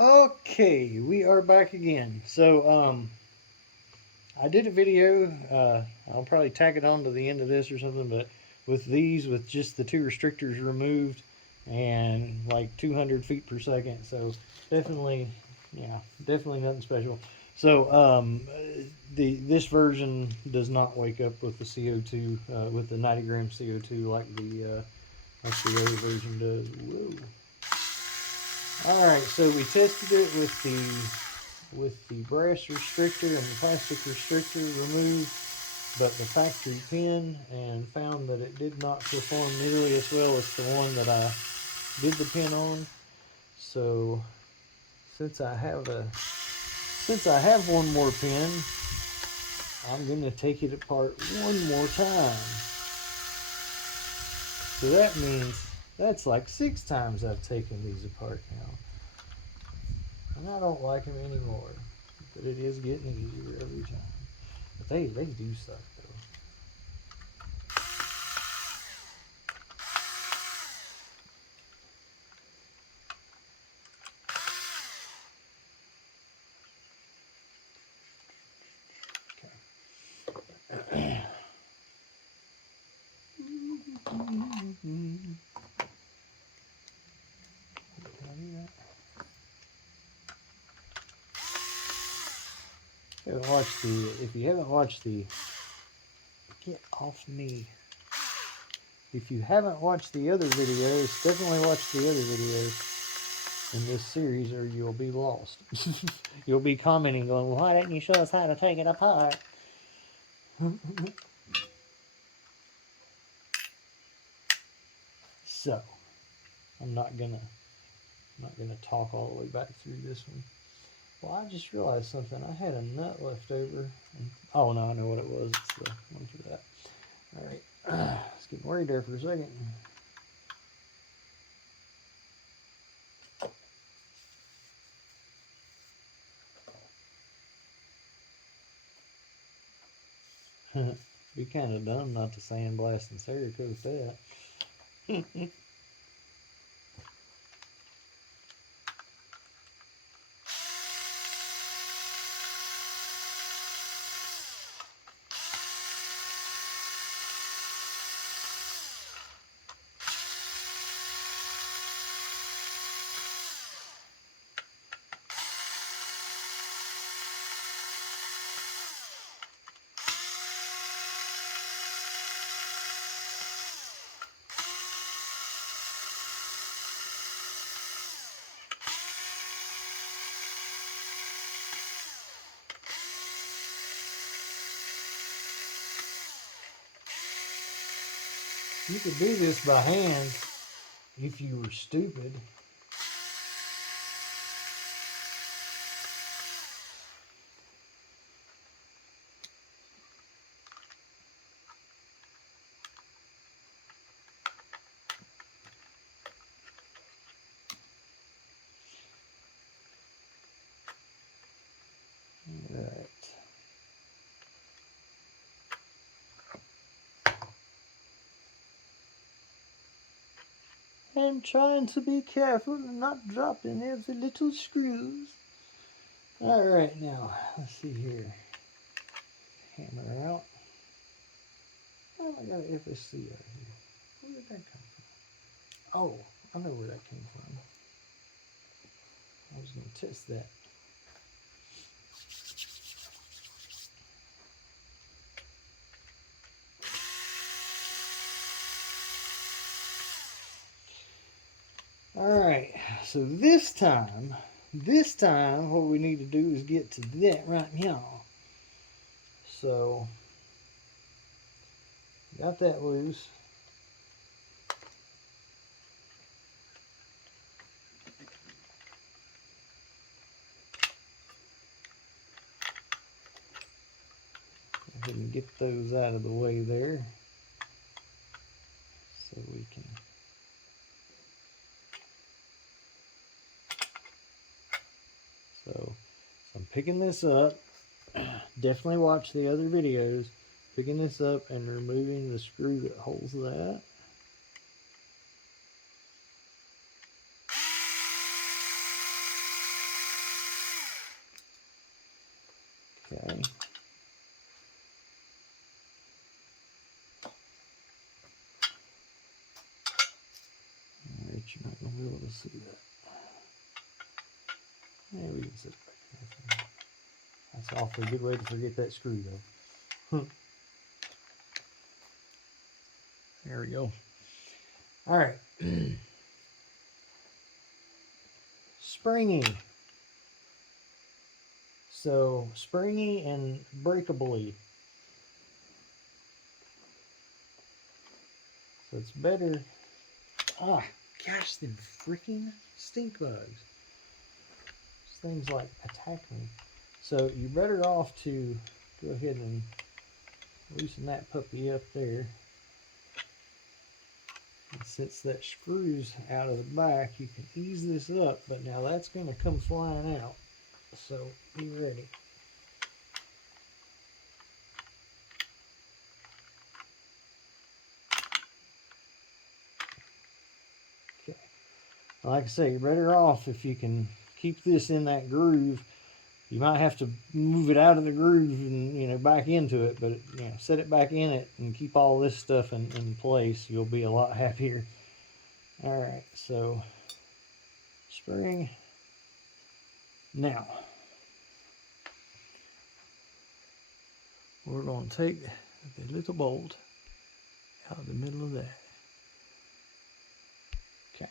Okay, we are back again. I did a video. I'll probably tag it on to the end of this or something. But with just the two restrictors removed and like 200 feet per second. So definitely, yeah, definitely nothing special. So this version does not wake up with the CO2 with the 90 gram CO2 like the other version does. Whoa. All right, so we tested it with the brass restrictor and the plastic restrictor removed, but the factory pin, and found that it did not perform nearly as well as the one that I did the pin on. So since I have one more pin, I'm gonna take it apart one more time. So that means that's like 6 times I've taken these apart now. And I don't like them anymore. But it is getting easier every time. But they do suck though. Okay. If you haven't watched the get off me. If you haven't watched the other videos, definitely watch the other videos in this series or you'll be lost. You'll be commenting going, well, why didn't you show us how to take it apart? So I'm not gonna talk all the way back through this one. Well, I just realized something. I had a nut left over. Oh no, I know what it was. It's the one for that. All right, let's get worried there for a second. Be kind of dumb not to sandblast and Cerakote that. You could do this by hand if you were stupid. All right. I'm trying to be careful and not dropping every little screws. All right, now let's see here. Hammer out. Oh, I got an FSC out here. Where did that come from? Oh, I know where that came from. I was going to test that. All right, so this time, what we need to do is get to that right now. So, got that loose. Go ahead and get those out of the way there, so we can. So I'm picking this up. Definitely watch the other videos. Picking this up and removing the screw that holds that. Okay. Alright, you're not going to be able to see that. There, we can sit it back there. That's an awfully good way to forget that screw, though. There we go. Alright. Springy. So, springy and breakably. So it's better. Ah, gosh, them freaking stink bugs. Things like attack me. So you're better off to go ahead and loosen that puppy up there. And since that screw's out of the back, you can ease this up, but now that's going to come flying out. So be ready. Okay. Like I say, you're better off if you can keep this in that groove. You might have to move it out of the groove and, back into it, but, set it back in it and keep all this stuff in place. You'll be a lot happier. All right, so spring. Now, we're going to take the little bolt out of the middle of that. Okay.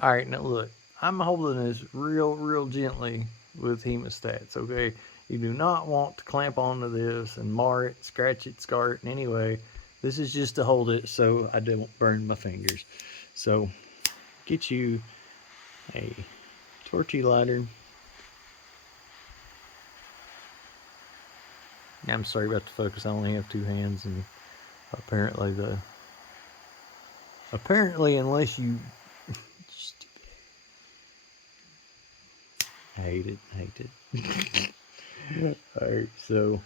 All right, now look, I'm holding this real gently with hemostats, okay? You do not want to clamp onto this and mar it, scratch it, scar it in any way. This is just to hold it so I don't burn my fingers. So, get you a torchy lighter. I'm sorry about the focus, I only have two hands, and apparently unless you I hate it. Alright, so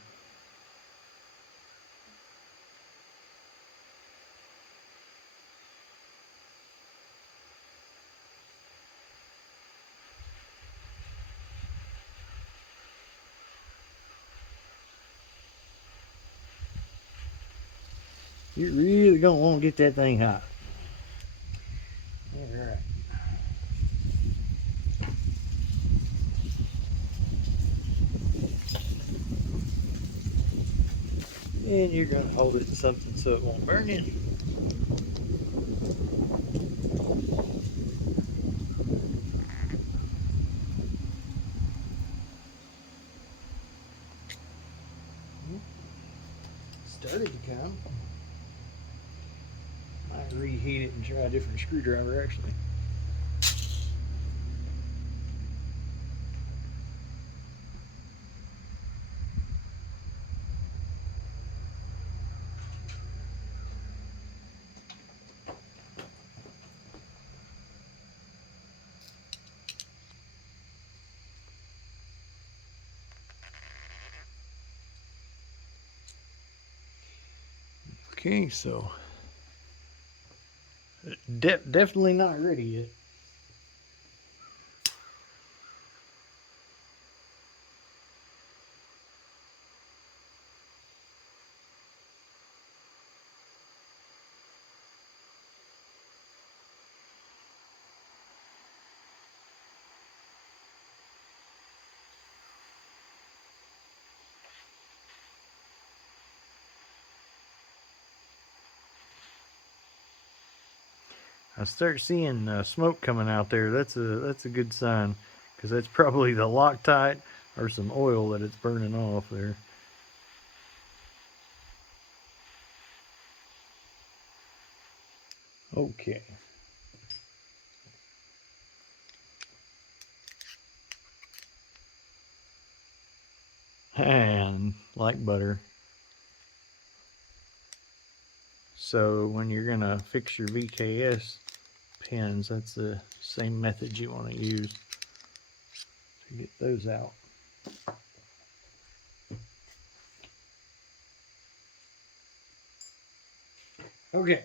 you're really gonna want to get that thing hot. Alright. And you're gonna hold it to something so it won't burn you. Started to come. Might reheat it and try a different screwdriver actually. Okay, so definitely not ready yet. I start seeing smoke coming out there. That's a good sign, because that's probably the Loctite or some oil that it's burning off there. Okay. And like butter. So when you're gonna fix your VKS pins, that's the same method you want to use to get those out. Okay.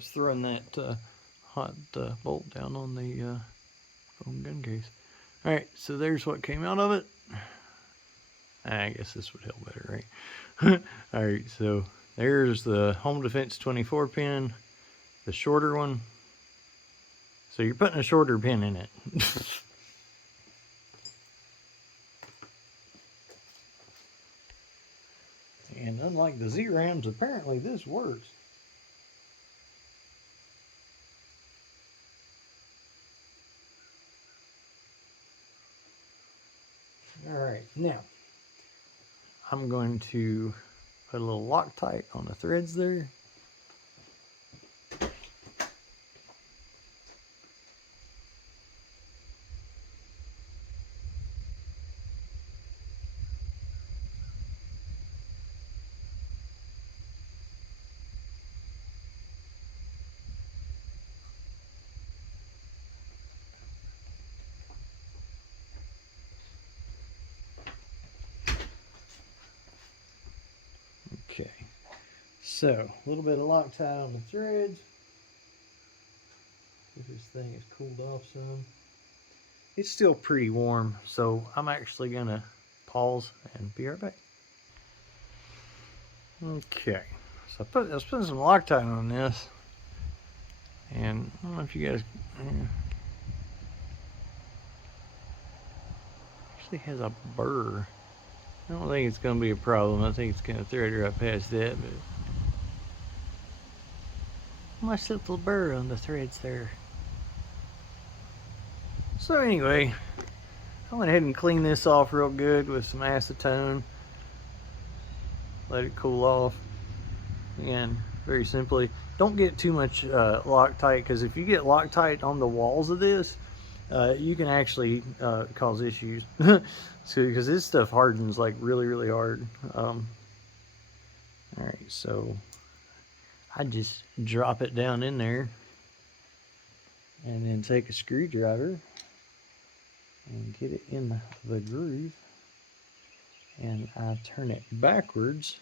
throwing that hot bolt down on the foam gun case. Alright, so there's what came out of it. I guess this would help better, right? Alright, so there's the Home Defense 24 pin, the shorter one. So you're putting a shorter pin in it. And unlike the Z-Rams, apparently this works. Alright, now I'm going to put a little Loctite on the threads there. Okay, so a little bit of Loctite on the threads. If this thing is cooled off some. It's still pretty warm, so I'm actually gonna pause and be right back. Okay, so I was putting some Loctite on this, and I don't know if you guys actually has a burr. I don't think it's gonna be a problem. I think it's gonna thread right past that, but nice little burr on the threads there. So anyway, I went ahead and cleaned this off real good with some acetone. Let it cool off. And very simply, don't get too much Loctite, because if you get Loctite on the walls of this, you can actually cause issues. So, because this stuff hardens like really hard. Alright, so I just drop it down in there and then take a screwdriver and get it in the groove, and I turn it backwards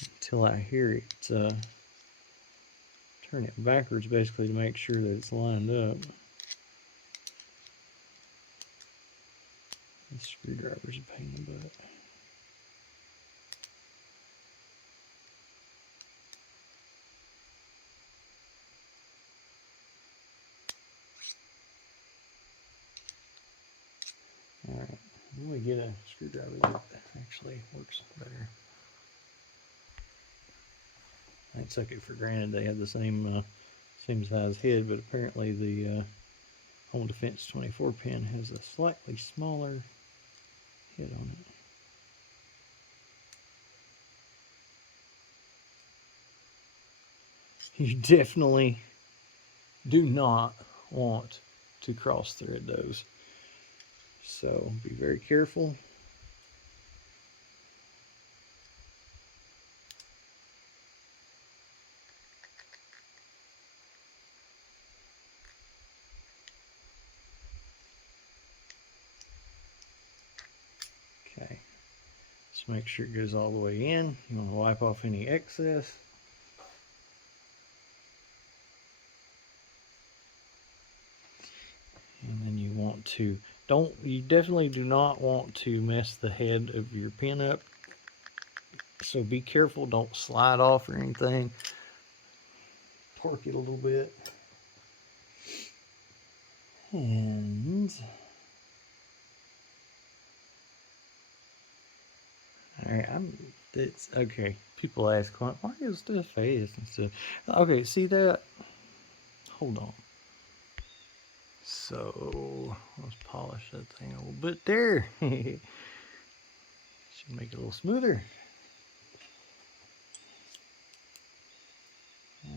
until I hear it turn it backwards, basically, to make sure that it's lined up. This screwdriver's a pain in the butt. Alright, let me get a screwdriver that actually works better. I took it for granted they had the same size head, but apparently the Home Defense 24 pin has a slightly smaller head on it. You definitely do not want to cross thread those, so be very careful. Okay, just make sure it goes all the way in. You want to wipe off any excess. And then you want to, you definitely do not want to mess the head of your pin up. So be careful, don't slide off or anything. Torque it a little bit. And alright, it's okay. People ask, why is this fast and stuff? Okay, see that? Hold on. So let's polish that thing a little bit there. Should make it a little smoother.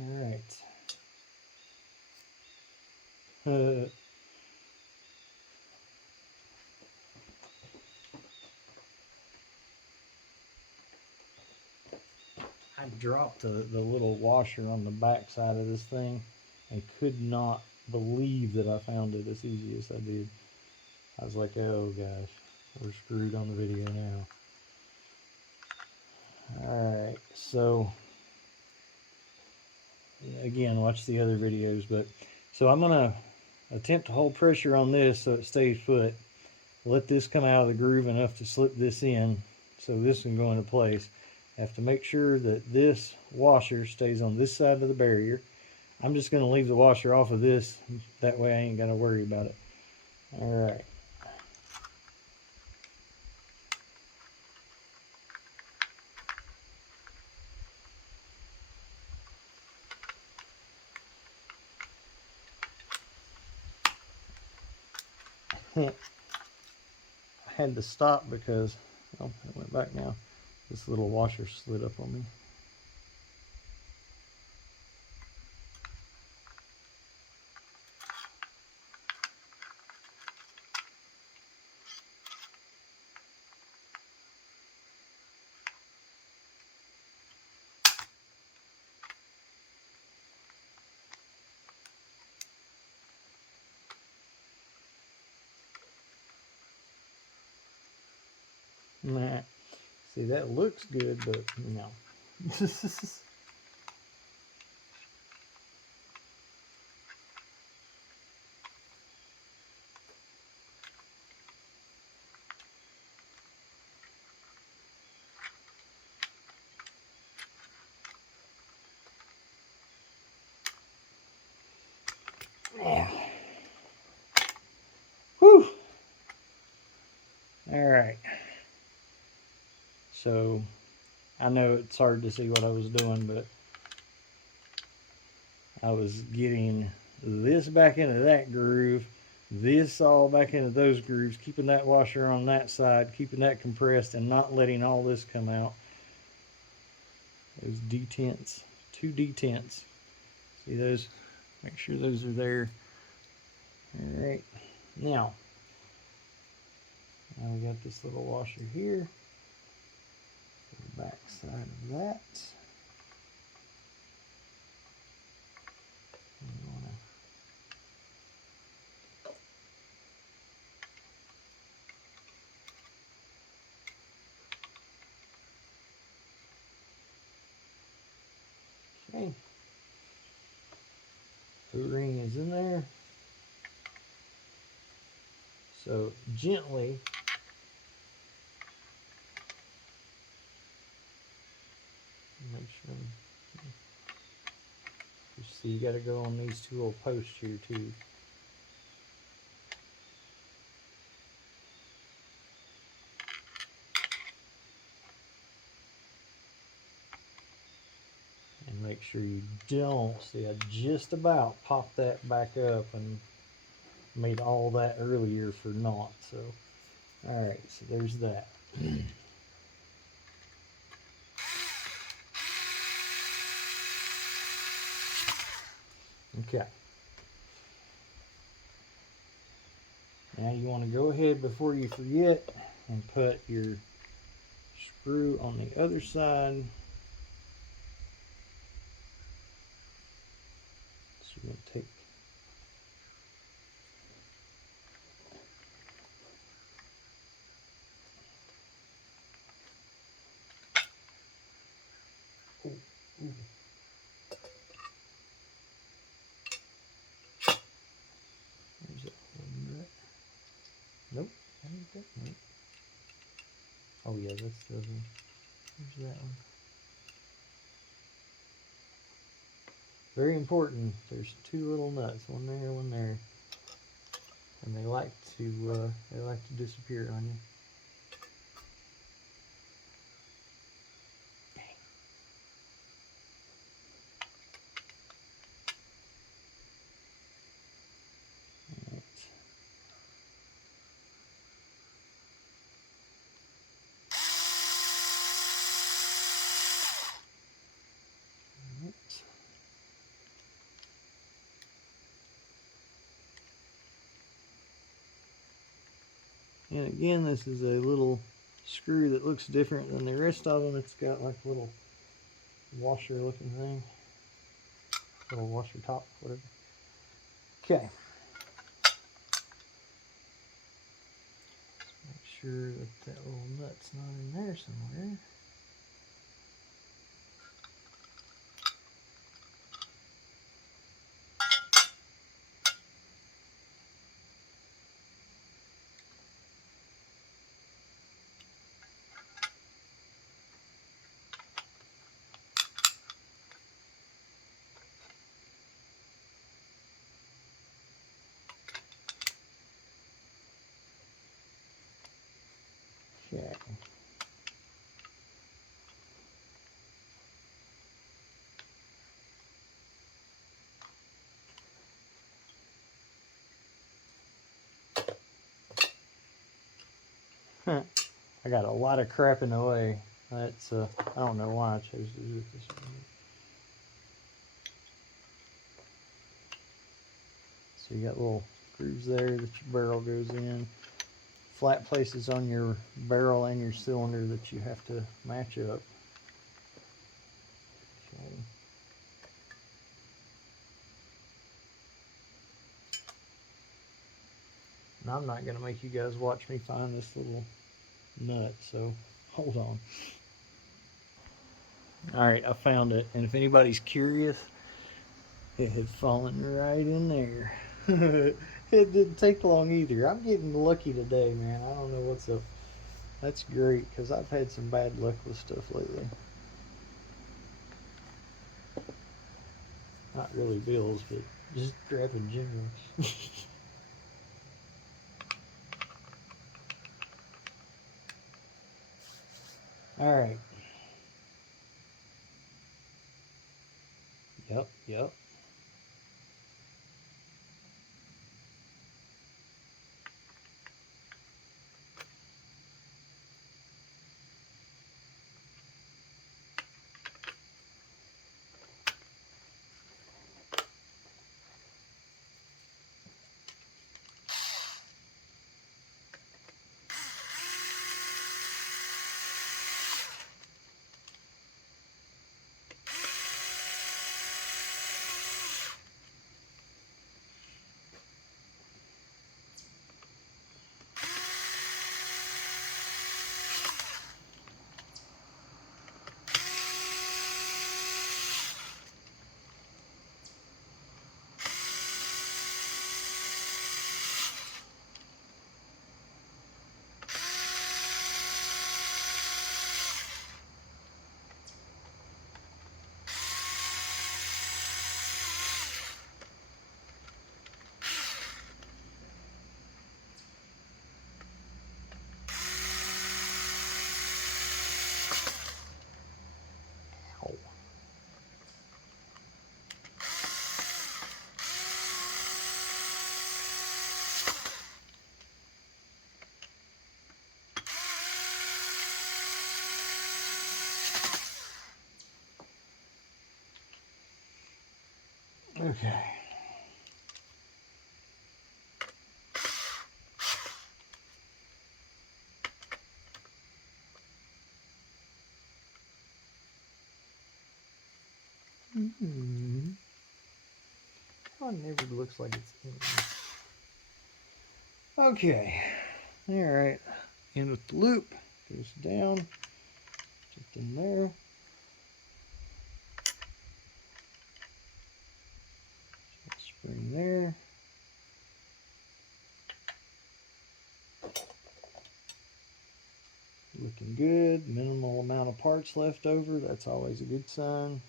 Alright. I dropped the little washer on the back side of this thing. I could not believe that I found it as easy as I did. I was like, oh gosh, we're screwed on the video now. Alright, so again, watch the other videos. But so I'm gonna attempt to hold pressure on this so it stays put. Let this come out of the groove enough to slip this in so this can go into place. I have to make sure that this washer stays on this side of the barrier. I'm just going to leave the washer off of this, that way I ain't got to worry about it. All right. I had to stop because, oh, it went back now. This little washer slid up on me. Nah. See, that looks good, but no. Yeah. Whew. All right. So I know it's hard to see what I was doing, but I was getting this back into that groove, this all back into those grooves, keeping that washer on that side, keeping that compressed, and not letting all this come out. Those detents, 2 detents. See those? Make sure those are there. All right. Now we got this little washer here. The back side of that. Okay. O-ring is in there. So gently make sure. You see, you got to go on these 2 little posts here too. And make sure you don't see. I just about popped that back up and made all that earlier for naught. So, all right. So there's that. Okay. Now you want to go ahead before you forget and put your screw on the other side. So you're going to take ooh. There's that one nut. Nope. I need that nut. Oh yeah, that's the other one. There's that one. Very important. There's 2 little nuts, one there, and they like to disappear on you. Right. Right. And again, this is a little screw that looks different than the rest of them. It's got like a little washer looking thing. Little washer top, whatever. Okay. Make sure that that little nut's not in there somewhere. Okay. I got a lot of crap in the way. That's I don't know why I chose to do it this way. So you got little grooves there that your barrel goes in. Flat places on your barrel and your cylinder that you have to match up. Okay. Now I'm not going to make you guys watch me find this little nut, so hold on. Alright, I found it, and if anybody's curious, it had fallen right in there. It didn't take long either. I'm getting lucky today, man. I don't know what's up. That's great, because I've had some bad luck with stuff lately. Not really bills, but just crap in general. Alright. Yep. Ow. Okay. Oh, it never looks like it's in. Okay. Alright. In with the loop. Goes down. Just in there. Spring there. Looking good. Minimal amount of parts left over. That's always a good sign.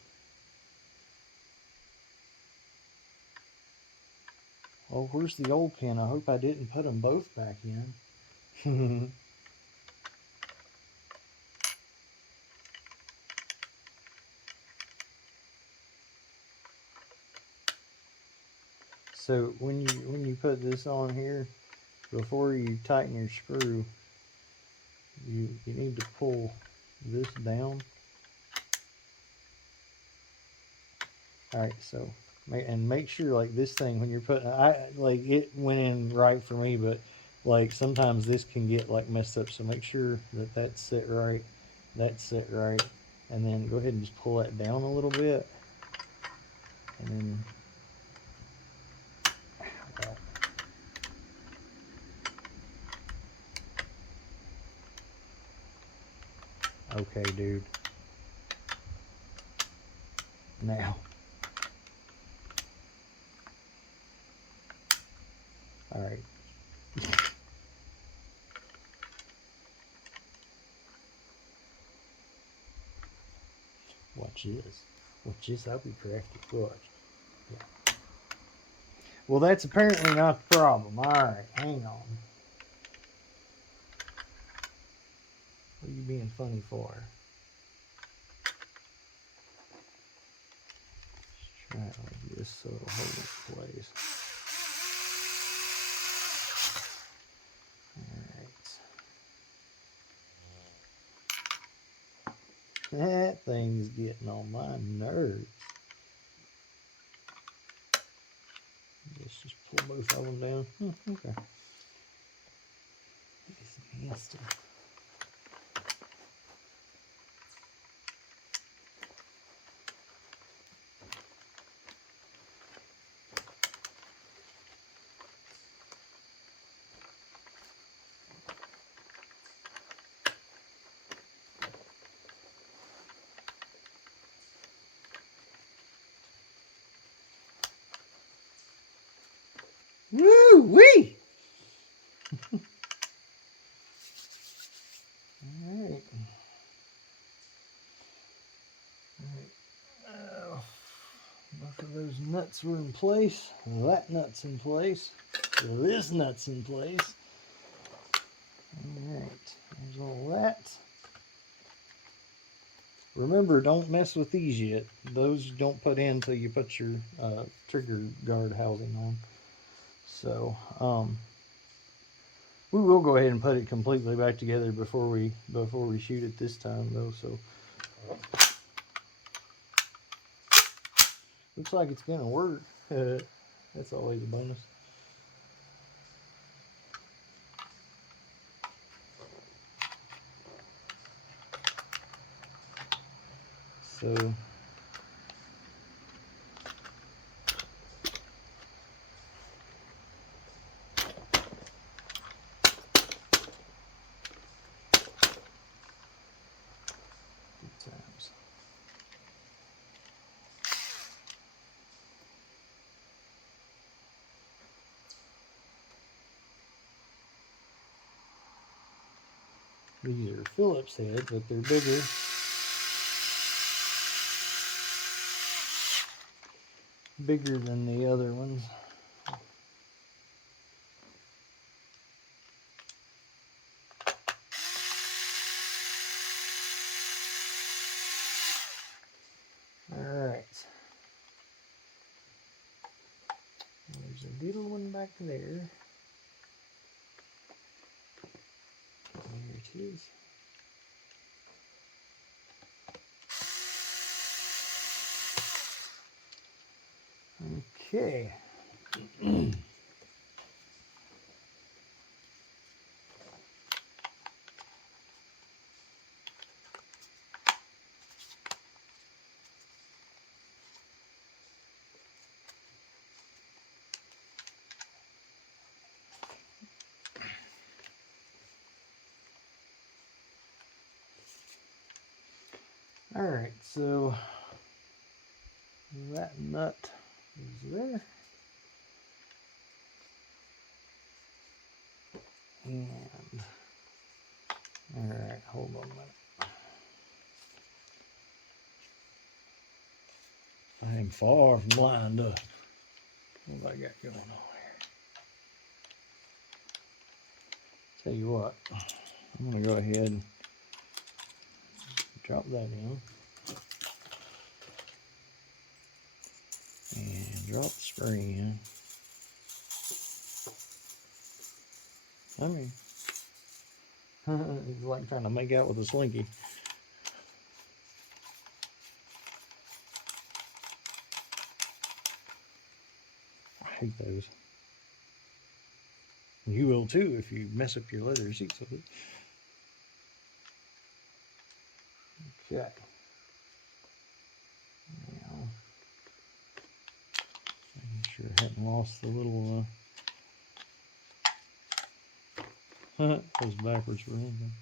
Oh, where's the old pin? I hope I didn't put them both back in. So when you put this on here, before you tighten your screw, you need to pull this down. Alright, so and make sure like this thing when you're putting, like it went in right for me, but like sometimes this can get like messed up, so make sure that that's set right, and then go ahead and just pull that down a little bit, and then well, okay dude, now alright. Watch this. Watch this. I'll be crafty. Watch. Yeah. Well, that's apparently not the problem. Alright, hang on. What are you being funny for? Let's try it like this so it'll hold its place. Alright. That thing's getting on my nerves. Let's just pull both of them down. Okay. It's nasty. Woo wee! Alright. Both of those nuts were in place. That nut's in place. This nut's in place. Alright, there's all that. Remember, don't mess with these yet. Those don't put in until you put your trigger guard housing on. So, we will go ahead and put it completely back together before we shoot it this time, though. So, looks like it's gonna work. That's always a bonus. So, good times. These are Phillips heads, but they're bigger. Bigger than the other ones. Alright. There's a little one back there. There it is. Okay. Alright, so that nut is there. And, alright, hold on a minute. I am far from lined up. What have I got going on here? Tell you what, I'm going to go ahead and drop that in. And drop the spray in. I mean, it's like trying to make out with a slinky. I hate those. You will too if you mess up your leather seats with it. Okay. Now, making sure I hadn't lost the little goes backwards for anything.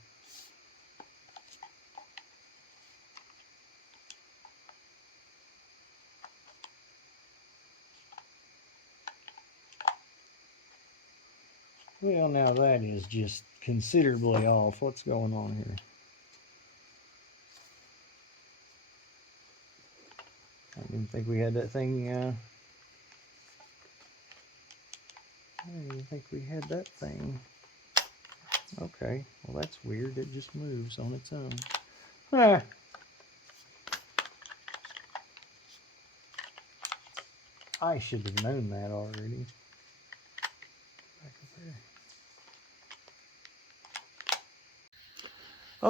Well, now that is just considerably off. What's going on here? I didn't think we had that thing. I didn't think we had that thing Okay, well that's weird. It just moves on its own. Ah. I should have known that already. Back up there.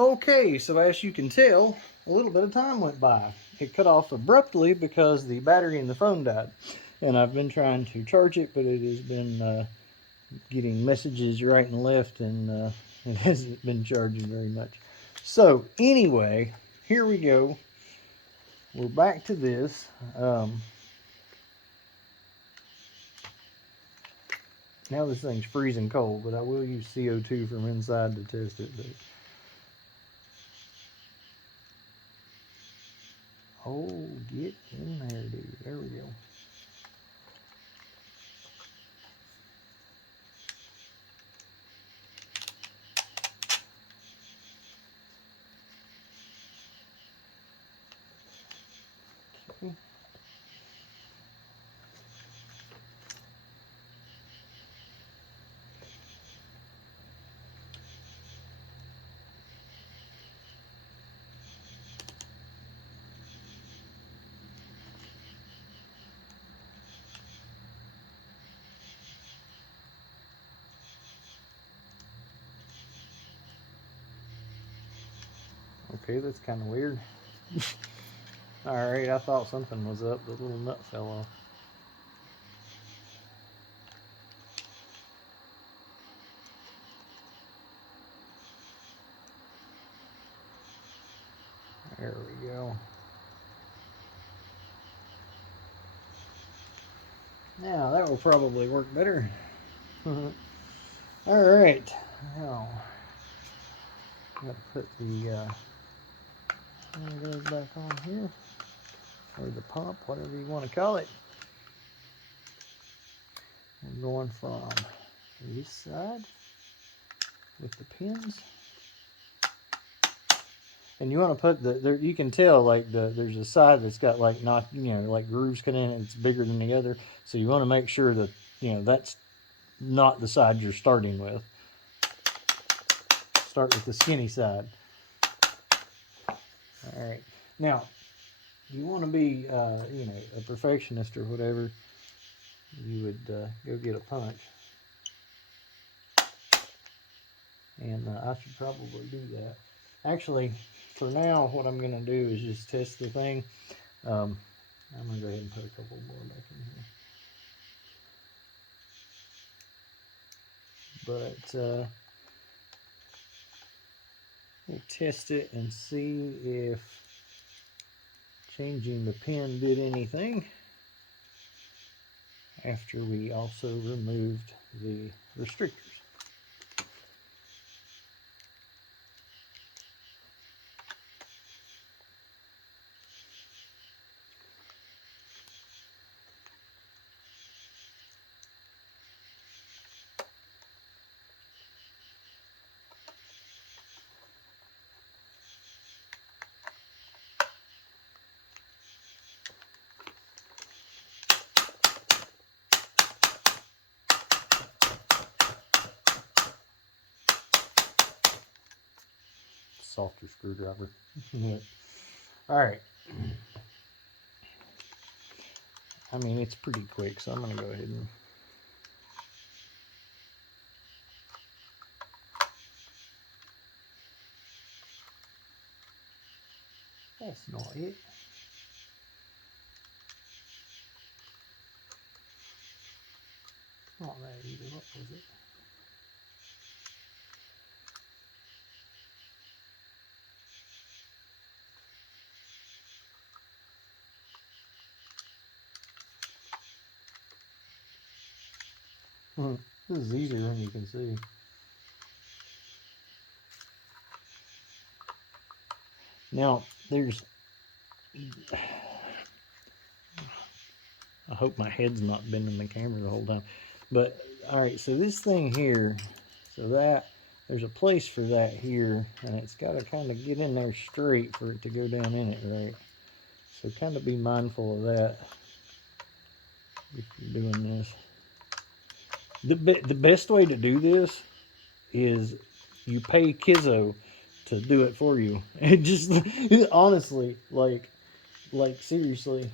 Okay, so as you can tell, a little bit of time went by. It cut off abruptly because the battery in the phone died. And I've been trying to charge it, but it has been getting messages right and left, and it hasn't been charging very much. So anyway, here we go. We're back to this. Now this thing's freezing cold, but I will use CO2 from inside to test it. But oh, get in there, dude. There we go. Okay, that's kind of weird. Alright, I thought something was up. The little nut fell off. There we go. Now, that will probably work better. Alright. Now, I'm going to put the one of those back on here. Or the pump, whatever you want to call it. I'm going from this side with the pins. And you want to put there, you can tell like there's a side that's got like not, like grooves cut in it, it's bigger than the other. So you want to make sure that, that's not the side you're starting with. Start with the skinny side. All right. Now, you want to be, a perfectionist or whatever, you would go get a punch. And I should probably do that. Actually, for now, what I'm going to do is just test the thing. I'm going to go ahead and put a couple more back in here. But we'll test it and see if changing the pin did anything after we also removed the restrictors. Softer screwdriver. All right. I mean, it's pretty quick, so I'm going to go ahead and that's not it. Not that either. What was it? This is easier than you can see. Now, I hope my head's not bending the camera the whole time. But, alright, so this thing here, there's a place for that here, and it's got to kind of get in there straight for it to go down in it, right? So kind of be mindful of that if you're doing this. The best way to do this is you pay Kizzo to do it for you. It just honestly, like seriously,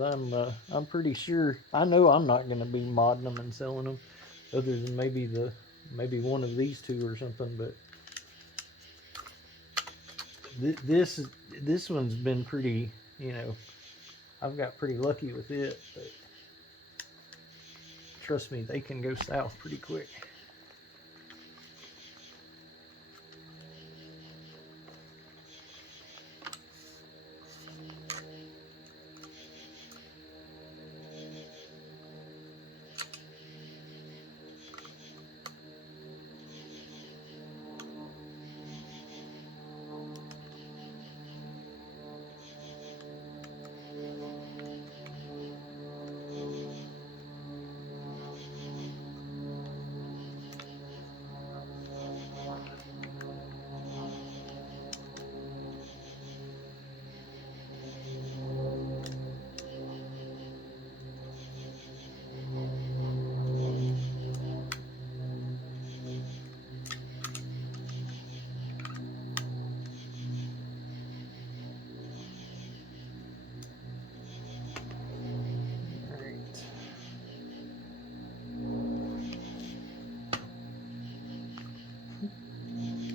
I'm pretty sure, I know I'm not gonna be modding them and selling them, other than maybe one of these two or something. But this one's been pretty, you know, I've got pretty lucky with it. But trust me, they can go south pretty quick.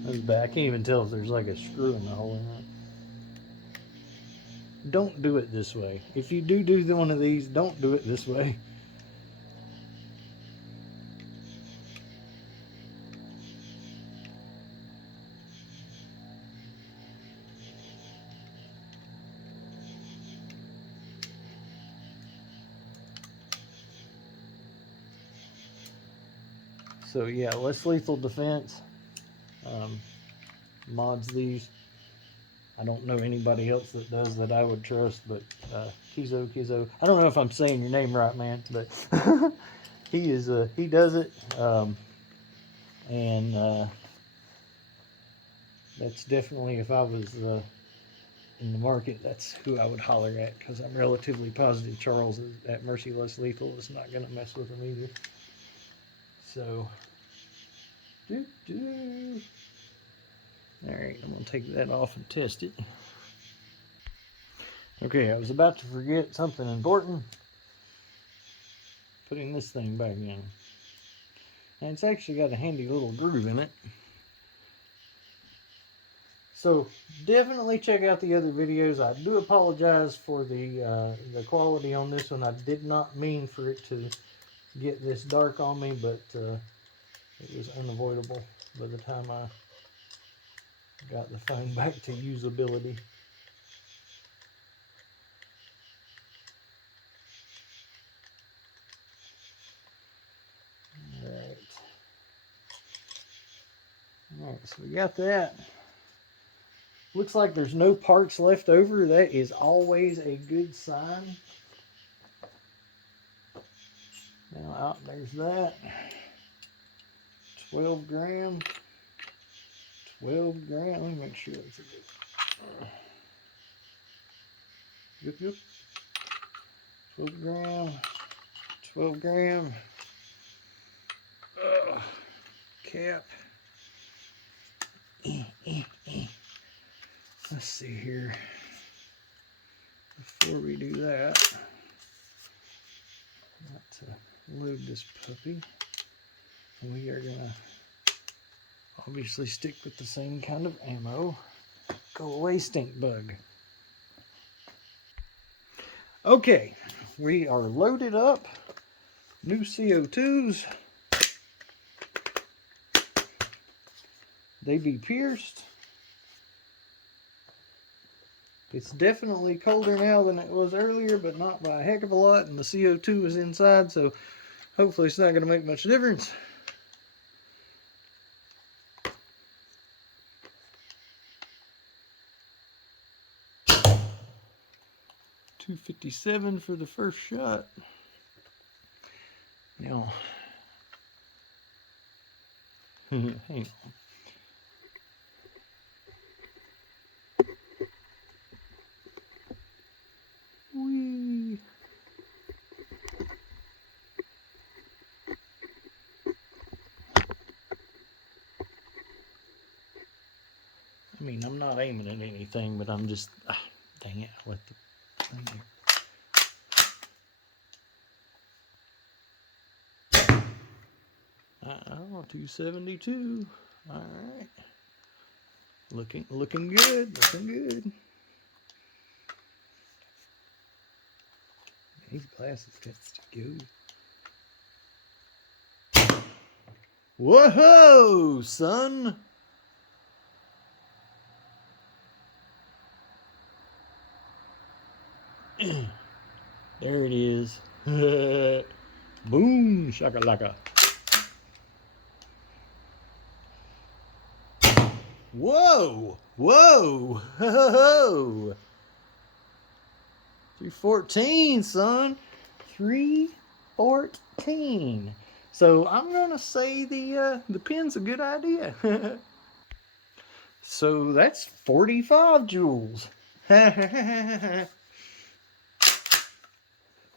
That's bad. I can't even tell if there's like a screw in the hole in it. Don't do it this way. If you do one of these, don't do it this way. So yeah, Less Lethal Defense mods these. I don't know anybody else that does that I would trust, but Kizzo. I don't know if I'm saying your name right, man, but he does it, and that's definitely, if I was in the market, that's who I would holler at, because I'm relatively positive Charles at Merciless Lethal is not going to mess with them either. So, alright, I'm going to take that off and test it. Okay, I was about to forget something important. Putting this thing back in. And it's actually got a handy little groove in it. So definitely check out the other videos. I do apologize for the quality on this one. I did not mean for it to get this dark on me, but it was unavoidable by the time I got the phone back to usability. Alright, so we got that. Looks like there's no parts left over. That is always a good sign. Now out there's that. 12 gram. 12 gram. Let me make sure that's a good. Yep. 12 gram. 12 gram. Cap. Let's see here. Before we do that, got to load this puppy. We are gonna obviously stick with the same kind of ammo. Go away, stink bug. Okay, we are loaded up. New CO2s. They be pierced. It's definitely colder now than it was earlier, but not by a heck of a lot, and the CO2 is inside, so hopefully it's not going to make much difference. .257 for the first shot. Now, hang on. Whee. not aiming at anything, but I'm just, dang it, I let the thing here. 272. All right. Looking good. Looking good. These glasses got to go. Whoa, son. There it is. Boom, shakalaka. Whoa, whoa, ho. 314, son. 314. So I'm gonna say the pin's a good idea. So that's 45 joules.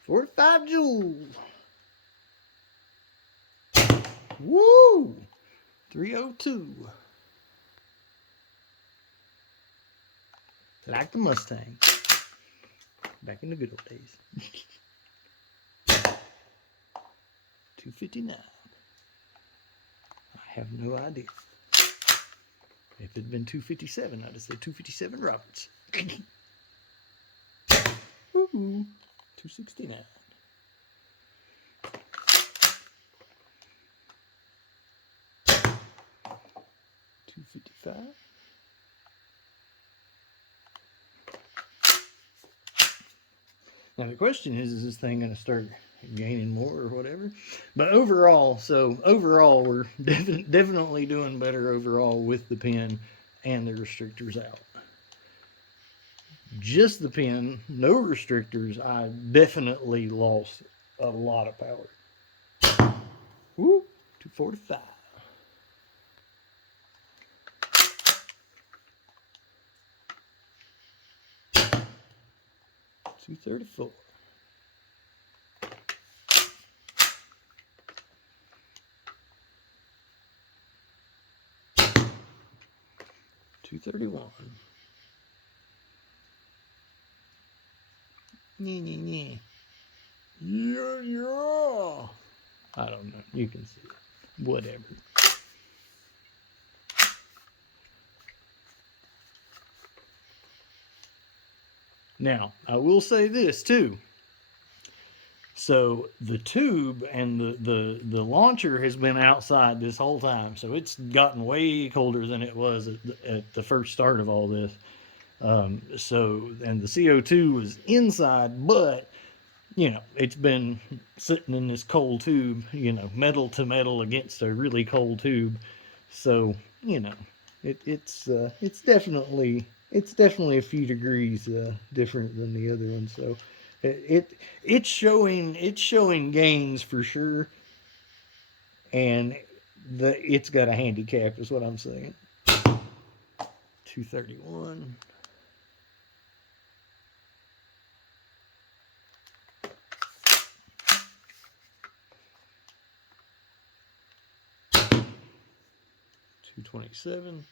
45 joules. Woo! 302. Like the Mustang. Back in the good old days. 259. I have no idea. If it had been 257, I'd have said 257 Roberts. Woo-hoo. 269. 255. Now the question is this thing going to start gaining more or whatever? But overall, we're definitely doing better overall with the pin and the restrictors out. Just the pin, no restrictors, I definitely lost a lot of power. Woo, 245. 234. 231. Yeah. I don't know. You can see it. Whatever. Now, I will say this too. So the tube and the launcher has been outside this whole time, so it's gotten way colder than it was at the first start of all this. And the CO2 was inside, but you know it's been sitting in this cold tube, you know, metal to metal against a really cold tube. So you know, it's definitely a few degrees different than the other one. So it's showing gains for sure, and it's got a handicap is what I'm saying. 231. 227.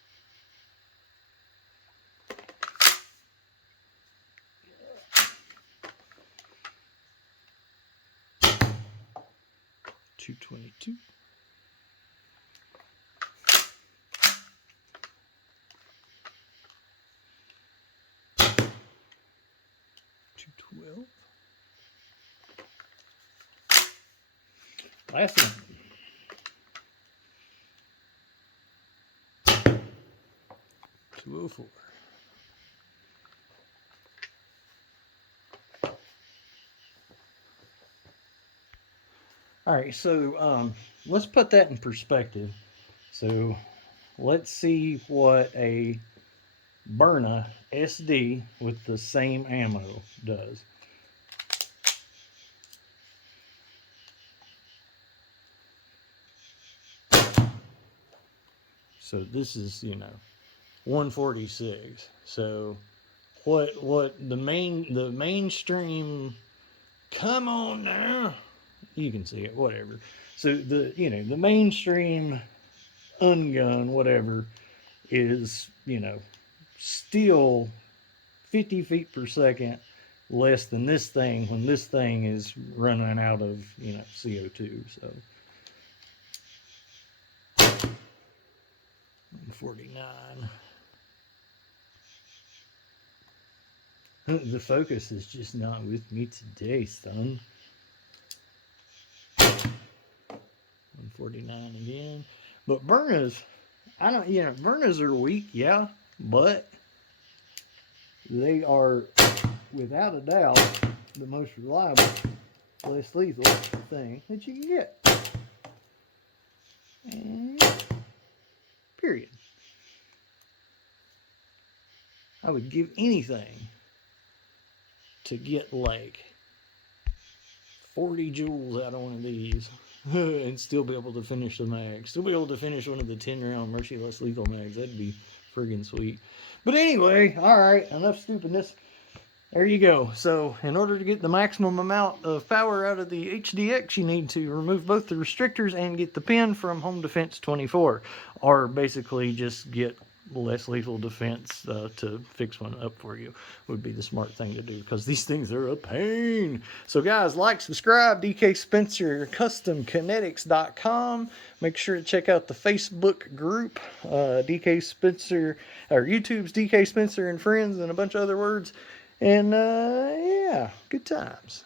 222. 212. Last one. 204. All right, so let's put that in perspective. So let's see what a Byrna SD with the same ammo does. So this is, you know, 146. So what the mainstream, come on now, you can see it, whatever. So the mainstream ungun whatever is, you know, still 50 feet per second less than this thing when this thing is running out of, you know, CO2. So 149. The focus is just not with me today, son. 149 again. But burners, I don't, you know, burners are weak, yeah, but they are without a doubt the most reliable, less lethal thing that you can get. And period. I would give anything to get like 40 joules out of one of these and still be able to finish the mag. Still be able to finish one of the 10-round merciless lethal mags. That'd be friggin' sweet. But anyway, alright, enough stupidness. There you go. So in order to get the maximum amount of power out of the HDX, you need to remove both the restrictors and get the pin from Home Defense 24. Or basically just get less lethal defense to fix one up for you would be the smart thing to do, because these things are a pain. So guys, like, subscribe, DK Spencer, CustomKinetics.com. Make sure to check out the Facebook group, DK Spencer, or YouTube's DK Spencer and Friends, and a bunch of other words. And yeah, good times.